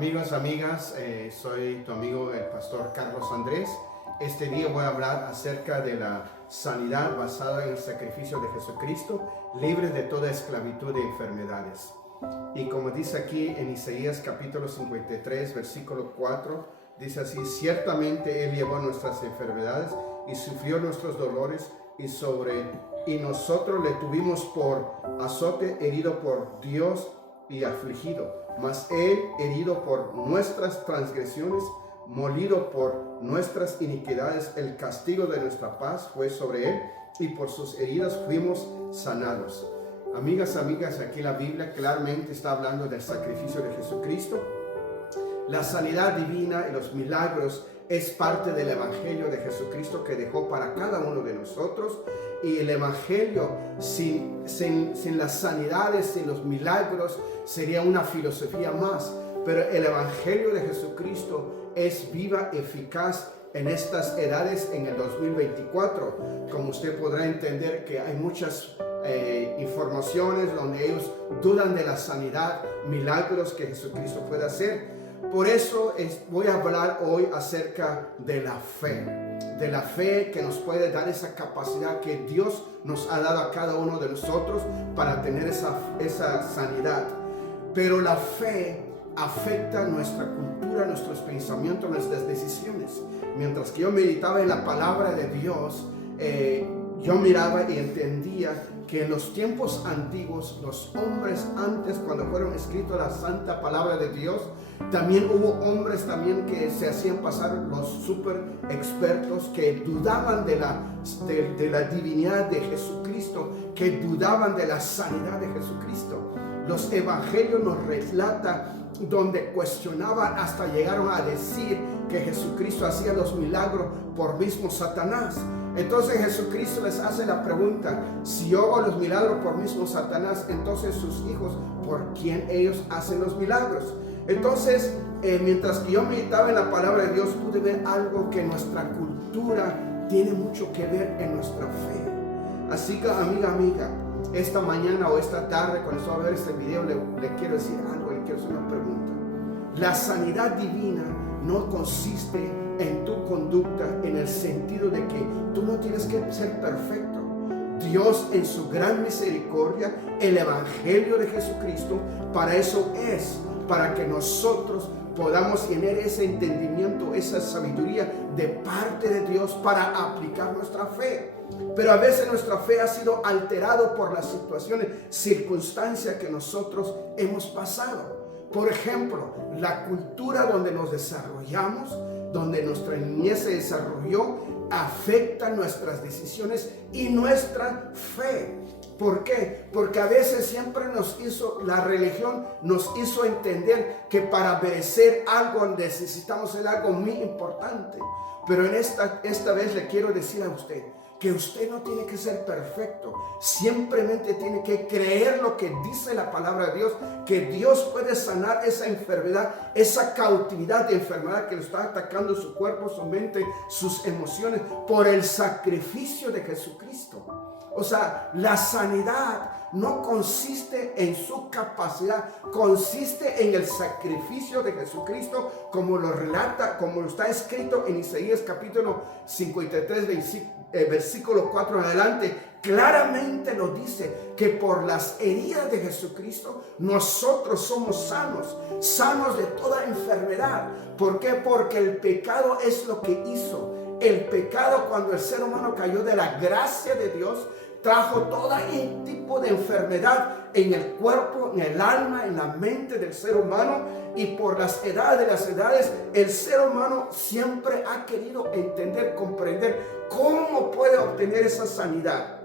Amigos, amigas, soy tu amigo el pastor Carlos Andrés. Este día voy a hablar acerca de la sanidad basada en el sacrificio de Jesucristo, libre de toda esclavitud de enfermedades. Y como dice aquí en Isaías capítulo 53, versículo 4, dice así: ciertamente Él llevó nuestras enfermedades y sufrió nuestros dolores, y nosotros le tuvimos por azote, herido por Dios y afligido. Mas Él, herido por nuestras transgresiones, molido por nuestras iniquidades, el castigo de nuestra paz fue sobre Él, y por sus heridas fuimos sanados. Amigas, aquí la Biblia claramente está hablando del sacrificio de Jesucristo. La sanidad divina y los milagros es parte del Evangelio de Jesucristo que dejó para cada uno de nosotros. Y el Evangelio sin las sanidades, sin los milagros, sería una filosofía más. Pero el Evangelio de Jesucristo es viva, eficaz en estas edades, en el 2024. Como usted podrá entender que hay muchas informaciones donde ellos dudan de la sanidad, milagros que Jesucristo puede hacer. Por eso voy a hablar hoy acerca de la fe que nos puede dar esa capacidad que Dios nos ha dado a cada uno de nosotros para tener esa sanidad. Pero la fe afecta nuestra cultura, nuestros pensamientos, nuestras decisiones. Mientras que yo meditaba en la palabra de Dios, yo miraba y entendía que en los tiempos antiguos, los hombres antes, cuando fueron escritos la santa palabra de Dios, también hubo hombres también que se hacían pasar los super expertos, que dudaban de la divinidad de Jesucristo, que dudaban de la sanidad de Jesucristo. Los evangelios nos relatan donde cuestionaban, hasta llegaron a decir que Jesucristo hacía los milagros por mismo Satanás. Entonces Jesucristo les hace la pregunta: si yo hago los milagros por mismo Satanás, entonces sus hijos, ¿por quién ellos hacen los milagros? Entonces, mientras que yo meditaba en la palabra de Dios, pude ver algo que nuestra cultura tiene mucho que ver en nuestra fe. Así que, amiga, esta mañana o esta tarde, cuando estoy a ver este video, le quiero decir algo, le quiero hacer una pregunta. La sanidad divina no consiste en tu conducta, en el sentido de que tú no tienes que ser perfecto. Dios, en su gran misericordia, el Evangelio de Jesucristo, para eso es, para que nosotros podamos tener ese entendimiento, esa sabiduría de parte de Dios para aplicar nuestra fe. Pero a veces nuestra fe ha sido alterada por las situaciones, circunstancias que nosotros hemos pasado. Por ejemplo, la cultura donde nos desarrollamos, donde nuestra niñez se desarrolló, afecta nuestras decisiones y nuestra fe. ¿Por qué? Porque a veces siempre la religión nos hizo entender que para merecer algo necesitamos hacer algo muy importante. Pero en esta vez le quiero decir a usted que usted no tiene que ser perfecto, simplemente tiene que creer lo que dice la palabra de Dios, que Dios puede sanar esa enfermedad, esa cautividad de enfermedad que le está atacando su cuerpo, su mente, sus emociones, por el sacrificio de Jesucristo. O sea, la sanidad no consiste en su capacidad, consiste en el sacrificio de Jesucristo, como lo relata, como lo está escrito en Isaías capítulo 53, versículo 4 en adelante. Claramente lo dice, que por las heridas de Jesucristo nosotros somos sanos de toda enfermedad. ¿Por qué? Porque el pecado es lo que hizo. El pecado, cuando el ser humano cayó de la gracia de Dios, trajo todo tipo de enfermedad en el cuerpo, en el alma, en la mente del ser humano. Y por las edades, el ser humano siempre ha querido entender, comprender cómo puede obtener esa sanidad.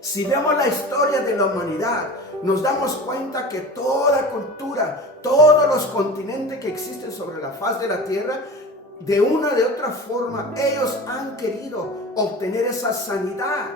Si vemos la historia de la humanidad, nos damos cuenta que toda cultura, todos los continentes que existen sobre la faz de la tierra, de una de otra forma, ellos han querido obtener esa sanidad.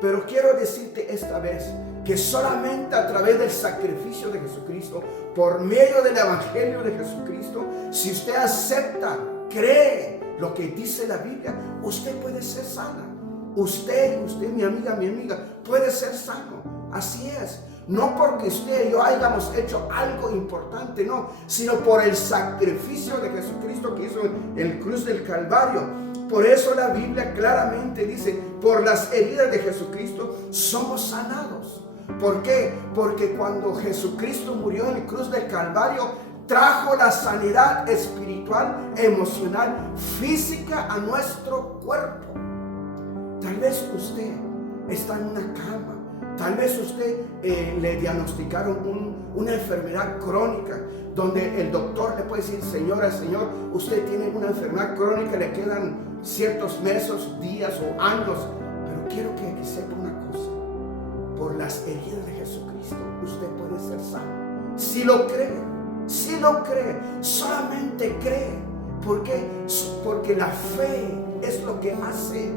Pero quiero decirte esta vez que solamente a través del sacrificio de Jesucristo, por medio del Evangelio de Jesucristo, si usted acepta, cree lo que dice la Biblia, usted puede ser sana. Usted, mi amiga, puede ser sano. Así es. No porque usted y yo hayamos hecho algo importante, no, sino por el sacrificio de Jesucristo que hizo en el cruz del Calvario. Por eso la Biblia claramente dice, por las heridas de Jesucristo somos sanados. ¿Por qué? Porque cuando Jesucristo murió en el cruz del Calvario, trajo la sanidad espiritual, emocional, física a nuestro cuerpo. Tal vez usted está en una cama. Tal vez usted le diagnosticaron una enfermedad crónica, donde el doctor le puede decir, señora, señor, usted tiene una enfermedad crónica, le quedan ciertos meses, días o años. Pero quiero que sepa una cosa. Por las heridas de Jesucristo, usted puede ser sano. Si lo cree, solamente cree. ¿Por qué? Porque la fe es lo que hace.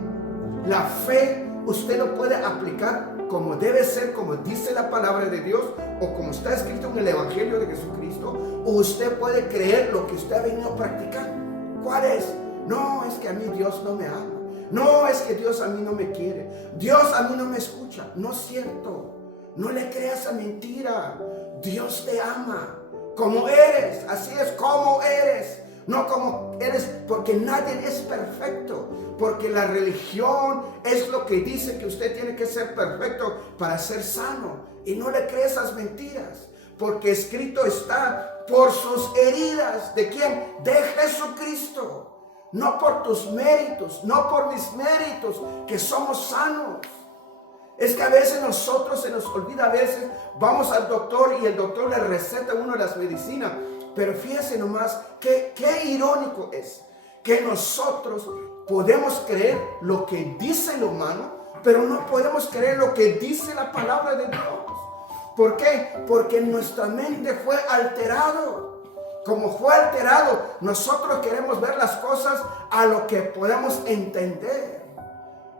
La fe usted lo puede aplicar como debe ser, como dice la palabra de Dios, o como está escrito en el Evangelio de Jesucristo, o usted puede creer lo que usted ha venido practicando. ¿Cuál es? No, es que a mí Dios no me ama. No, es que Dios a mí no me quiere. Dios a mí no me escucha. No es cierto. No le creas esa mentira. Dios te ama como eres. Así es como eres. No como eres, porque nadie es perfecto. Porque la religión es lo que dice que usted tiene que ser perfecto para ser sano. Y no le crees esas mentiras. Porque escrito está, por sus heridas. ¿De quién? De Jesucristo. No por tus méritos, no por mis méritos, que somos sanos. Es que a veces nosotros se nos olvida, a veces vamos al doctor y el doctor le receta a uno las medicinas. Pero fíjese nomás qué irónico es que nosotros podemos creer lo que dice el humano, pero no podemos creer lo que dice la palabra de Dios. ¿Por qué? Porque nuestra mente fue alterado. Como fue alterado, nosotros queremos ver las cosas a lo que podemos entender.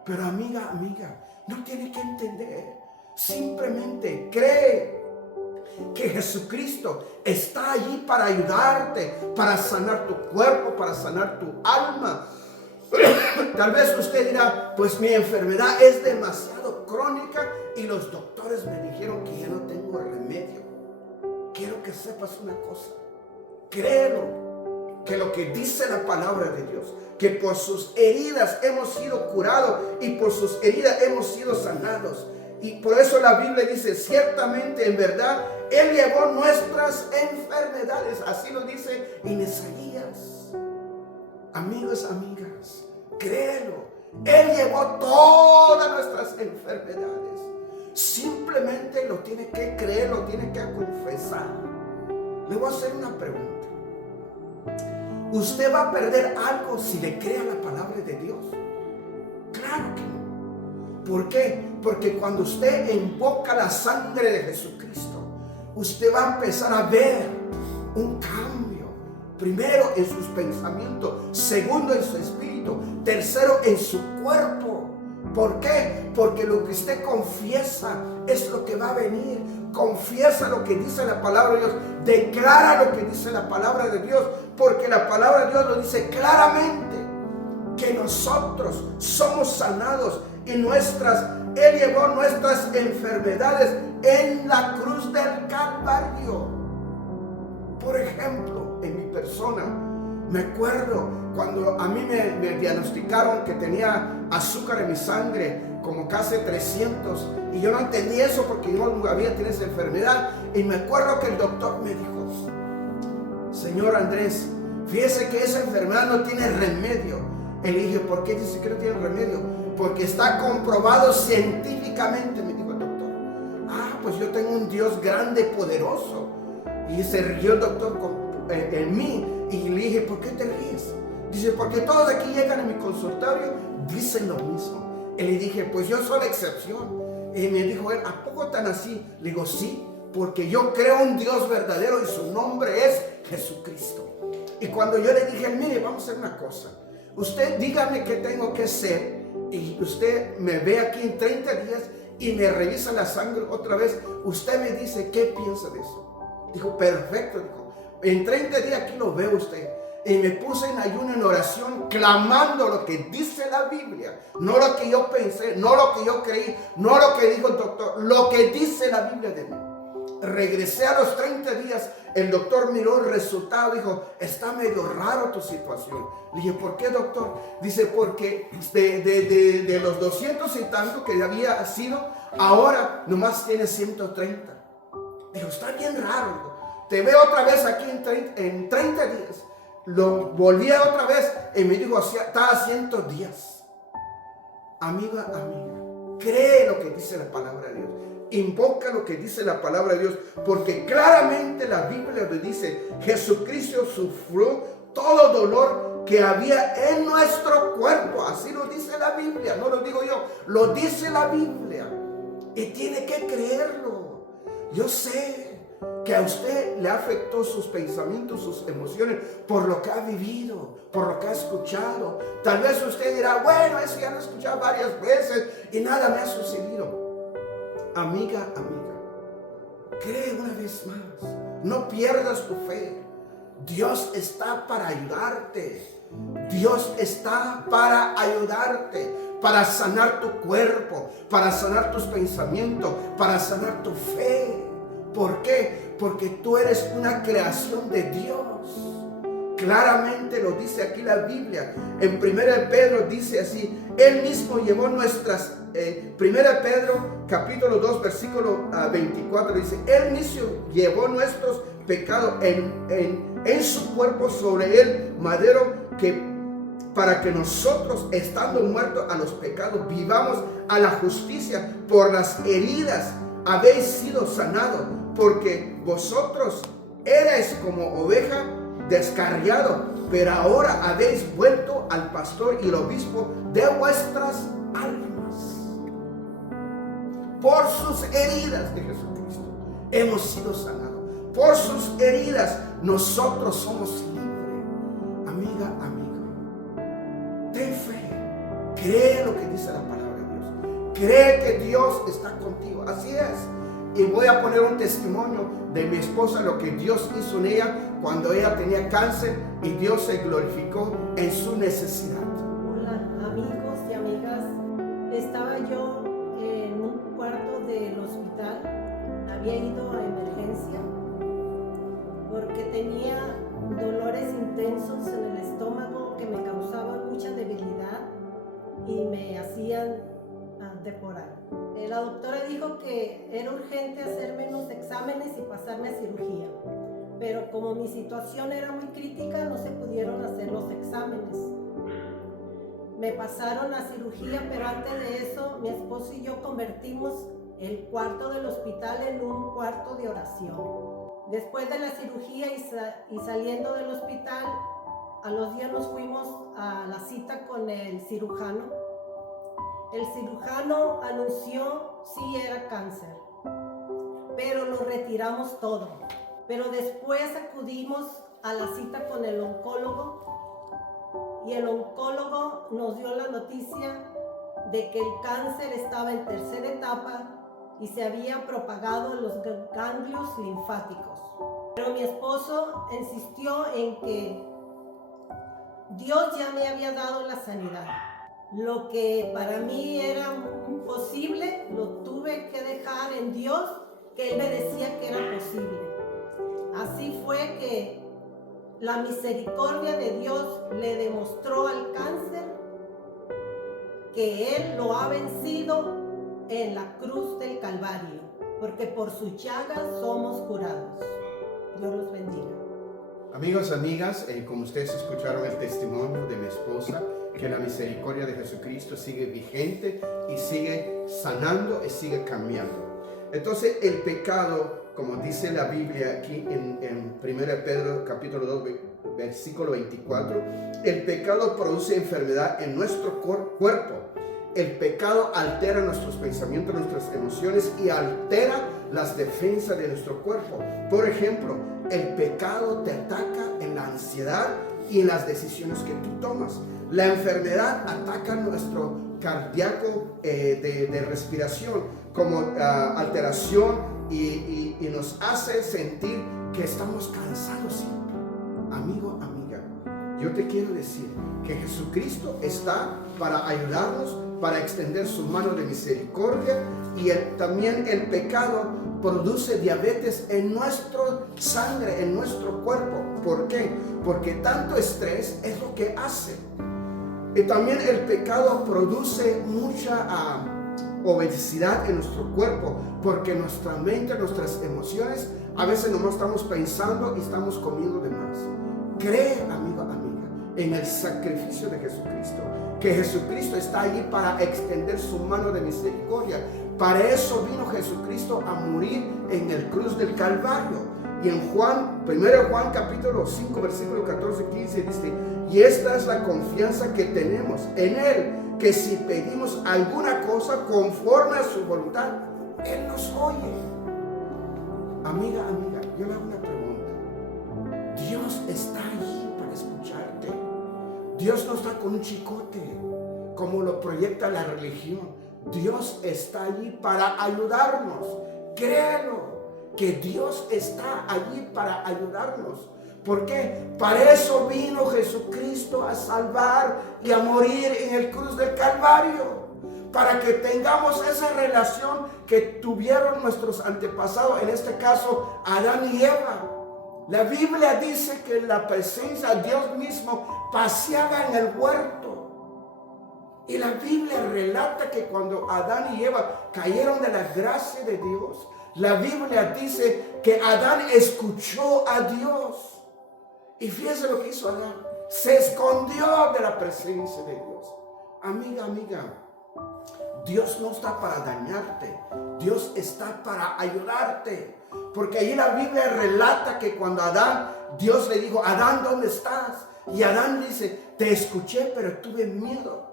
Pero amiga, no tiene que entender. Simplemente cree que Jesucristo está allí para ayudarte, para sanar tu cuerpo, para sanar tu alma. Tal vez usted dirá, pues mi enfermedad es demasiado crónica y los doctores me dijeron que ya no tengo remedio. Quiero que sepas una cosa. Créelo, que lo que dice la palabra de Dios, que por sus heridas hemos sido curados y por sus heridas hemos sido sanados. Y por eso la Biblia dice, ciertamente, en verdad, Él llevó nuestras enfermedades. Así lo dice en Isaías. Amigos, amigas, créelo. Él llevó todas nuestras enfermedades. Simplemente lo tiene que creer, lo tiene que confesar. Le voy a hacer una pregunta. ¿Usted va a perder algo si le cree a la palabra de Dios? Claro que no. ¿Por qué? Porque cuando usted invoca la sangre de Jesucristo, usted va a empezar a ver un cambio. Primero en sus pensamientos, segundo en su espíritu, tercero en su cuerpo. ¿Por qué? Porque lo que usted confiesa es lo que va a venir. Confiesa lo que dice la palabra de Dios. Declara lo que dice la palabra de Dios. Porque la palabra de Dios lo dice claramente. Que nosotros somos sanados. Y Él llevó nuestras enfermedades en la cruz del Calvario. Por ejemplo, en mi persona, me acuerdo cuando a mí me diagnosticaron que tenía azúcar en mi sangre, como casi 300, y yo no entendía eso porque yo no había tenido esa enfermedad. Y me acuerdo que el doctor me dijo, señor Andrés, fíjese que esa enfermedad no tiene remedio. Y le dije, ¿por qué dice que no tiene remedio? Porque está comprobado científicamente, me dijo el doctor. Ah, pues yo tengo un Dios grande, poderoso. Y se rió el doctor en mí. Y le dije, ¿por qué te ríes? Dice, porque todos aquí llegan a mi consultorio, dicen lo mismo. Y le dije, pues yo soy la excepción. Y me dijo él, ¿a poco tan así? Le digo, sí, porque yo creo un Dios verdadero y su nombre es Jesucristo. Y cuando yo le dije, mire, vamos a hacer una cosa. Usted dígame qué tengo que hacer. Y usted me ve aquí en 30 días y me revisa la sangre otra vez. Usted me dice, ¿qué piensa de eso? Dijo, perfecto. Dijo, en 30 días aquí lo veo usted. y me puse en ayuno, en oración, clamando lo que dice la Biblia, no lo que yo pensé, no lo que yo creí, no lo que dijo el doctor, lo que dice la Biblia de mí. Regresé a los 30 días, el doctor miró el resultado, dijo, está medio raro tu situación. Le dije, ¿por qué, doctor? Dice, porque de los 200 y tanto que había sido, ahora nomás tiene 130. Dijo, está bien raro. Te veo otra vez aquí en 30 días. Lo volví otra vez y me dijo, está a 100 días. Amiga, cree lo que dice la palabra de Dios. Invoca lo que dice la palabra de Dios, porque claramente la Biblia nos dice, Jesucristo sufrió todo dolor que había en nuestro cuerpo. Así lo dice la Biblia, no lo digo yo, lo dice la Biblia. Y tiene que creerlo. Yo sé que a usted le afectó sus pensamientos, sus emociones, por lo que ha vivido, por lo que ha escuchado. Tal vez usted dirá, bueno, eso ya lo he escuchado varias veces y nada me ha sucedido. Amiga, cree una vez más. No pierdas tu fe. Dios está para ayudarte. Dios está para ayudarte, para sanar tu cuerpo, para sanar tus pensamientos, para sanar tu fe. ¿Por qué? Porque tú eres una creación de Dios. Claramente lo dice aquí la Biblia. En 1 Pedro dice así, Él mismo llevó nuestras... 1 Pedro capítulo 2 versículo 24 dice, Él mismo llevó nuestros pecados en su cuerpo sobre el madero, para que nosotros, estando muertos a los pecados, vivamos a la justicia. Por las heridas habéis sido sanados, porque vosotros erais como oveja descarriado, pero ahora habéis vuelto al pastor y el obispo de vuestras almas. Por sus heridas de Jesucristo hemos sido sanados. Por sus heridas nosotros somos libres. Amiga, ten fe. Cree lo que dice la palabra de Dios. Cree que Dios está contigo. Así es. Y voy a poner un testimonio de mi esposa, lo que Dios hizo en ella cuando ella tenía cáncer y Dios se glorificó en su necesidad. Hola amigos y amigas, estaba yo en un cuarto del hospital, había ido a emergencia porque tenía dolores intensos en el estómago que me causaban mucha debilidad y me hacían devorar. La doctora dijo que era urgente hacerme unos exámenes y pasarme a cirugía, pero como mi situación era muy crítica no se pudieron hacer los exámenes. Me pasaron a cirugía, pero antes de eso mi esposo y yo convertimos el cuarto del hospital en un cuarto de oración. Después de la cirugía y saliendo del hospital, a los días nos fuimos a la cita con el cirujano. El cirujano anunció sí era cáncer, pero lo retiramos todo. Pero después acudimos a la cita con el oncólogo y el oncólogo nos dio la noticia de que el cáncer estaba en tercera etapa y se había propagado en los ganglios linfáticos. Pero mi esposo insistió en que Dios ya me había dado la sanidad. Lo que para mí era imposible, lo tuve que dejar en Dios, que Él me decía que era posible. Así fue que la misericordia de Dios le demostró al cáncer que Él lo ha vencido en la cruz del Calvario, porque por sus llagas somos curados. Dios los bendiga. Amigos, amigas, como ustedes escucharon el testimonio de mi esposa, que la misericordia de Jesucristo sigue vigente y sigue sanando y sigue cambiando. Entonces el pecado, como dice la Biblia aquí en 1 Pedro capítulo 2 versículo 24, el pecado produce enfermedad en nuestro cuerpo. El pecado altera nuestros pensamientos, nuestras emociones y altera las defensas de nuestro cuerpo. Por ejemplo, el pecado te ataca en la ansiedad y en las decisiones que tú tomas. La enfermedad ataca nuestro cardíaco de respiración como alteración y nos hace sentir que estamos cansados siempre. Amigo, amiga, yo te quiero decir que Jesucristo está para ayudarnos, para extender su mano de misericordia. Y también el pecado produce diabetes en nuestra sangre, en nuestro cuerpo. ¿Por qué? Porque tanto estrés es lo que hace. Y también el pecado produce mucha obesidad en nuestro cuerpo, porque nuestra mente, nuestras emociones, a veces nomás estamos pensando y estamos comiendo de más. Cree, amigo, amiga, en el sacrificio de Jesucristo, que Jesucristo está allí para extender su mano de misericordia. Para eso vino Jesucristo a morir en el cruz del Calvario. Y en 1 Juan capítulo 5 versículo 14-15 dice: y esta es la confianza que tenemos en Él, que si pedimos alguna cosa conforme a su voluntad, Él nos oye. Amiga, yo le hago una pregunta. Dios está allí para escucharte. Dios no está con un chicote como lo proyecta la religión. Dios está allí para ayudarnos. Créelo, que Dios está allí para ayudarnos. ¿Por qué? Para eso vino Jesucristo, a salvar y a morir en el cruz del Calvario. Para que tengamos esa relación que tuvieron nuestros antepasados, en este caso Adán y Eva. La Biblia dice que la presencia de Dios mismo paseaba en el huerto. Y la Biblia relata que cuando Adán y Eva cayeron de la gracia de Dios, la Biblia dice que Adán escuchó a Dios. Y fíjese lo que hizo Adán. Se escondió de la presencia de Dios. Amiga, Dios no está para dañarte. Dios está para ayudarte. Porque ahí la Biblia relata que cuando Dios le dijo: Adán, ¿dónde estás? Y Adán dice: te escuché, pero tuve miedo.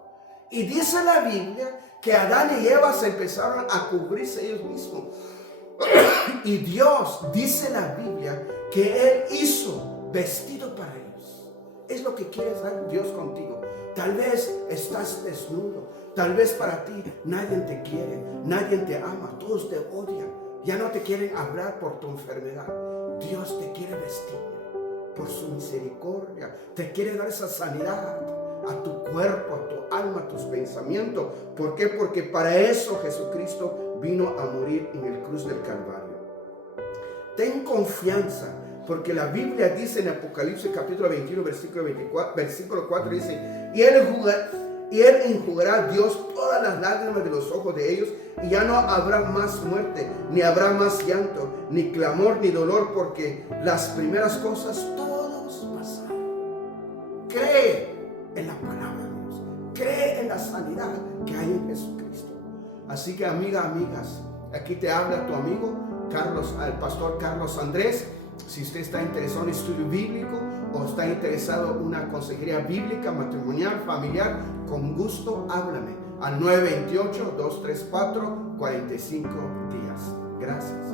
Y dice la Biblia que Adán y Eva se empezaron a cubrirse ellos mismos. Y Dios, dice la Biblia, que Él hizo vestido para ellos. Es lo que quiere hacer Dios contigo. Tal vez estás desnudo. Tal vez para ti nadie te quiere, nadie te ama, todos te odian. Ya no te quieren hablar por tu enfermedad. Dios te quiere vestir por su misericordia. Te quiere dar esa sanidad a tu cuerpo, a tu alma, a tus pensamientos. ¿Por qué? Porque para eso Jesucristo vino a morir en el cruz del Calvario. Ten confianza, porque la Biblia dice en Apocalipsis capítulo 21 versículo 4 dice: y él enjugará Dios todas las lágrimas de los ojos de ellos, y ya no habrá más muerte, ni habrá más llanto, ni clamor, ni dolor, porque las primeras cosas todos pasaron. Cree en la palabra de Dios, cree en la sanidad que hay en Jesucristo. Así que, amigas, aquí te habla tu amigo el pastor Carlos Andrés. Si usted está interesado en estudio bíblico o está interesado en una consejería bíblica, matrimonial, familiar, con gusto háblame al 928-234-45 días. Gracias.